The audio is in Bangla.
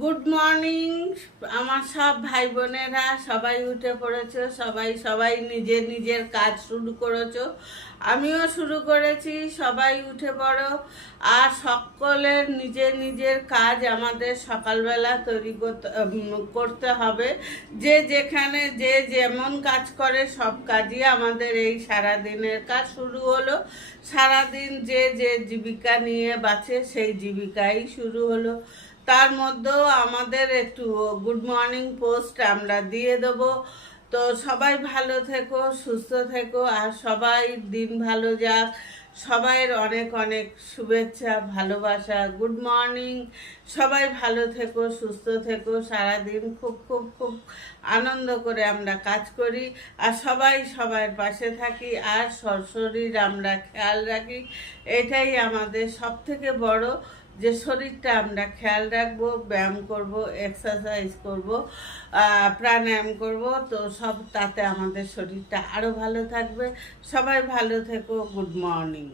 গুড মর্নিং আমার সব ভাই বোনেরা, সবাই উঠে পড়েছো, সবাই সবাই নিজের নিজের কাজ শুরু করেছো। আমিও শুরু করেছি। সবাই উঠে পড়ো আর সকলের নিজের নিজের কাজ আমাদের সকালবেলা তৈরি করতে হবে। যে যেখানে যে যেমন কাজ করে সব কাজই আমাদের এই সারাদিনের কাজ শুরু হলো। সারাদিন যে যে জীবিকা নিয়ে বাঁচে সেই জীবিকাই শুরু হলো। তার মধ্যেও আমাদের একটু গুড মর্নিং পোস্ট আমরা দিয়ে দেবো। তো সবাই ভালো থেকো, সুস্থ থেকো, আর সবাই দিন ভালো যাক। সবাইয়ের অনেক অনেক শুভেচ্ছা, ভালোবাসা, গুড মর্নিং। সবাই ভালো থেকো, সুস্থ থেকো। সারাদিন খুব খুব খুব আনন্দ করে আমরা কাজ করি, আর সবাই সবার পাশে থাকি, আর শরীর আমরা খেয়াল রাখি। এটাই আমাদের সব থেকে বড়, যে শরীরটা আমরা খেয়াল রাখবো, ব্যায়াম করব, এক্সারসাইজ করব, প্রাণায়াম করব। তো সব তাতে আমাদের শরীরটা আরও ভালো থাকবে। সবাই ভালো থেকো, গুড মর্নিং।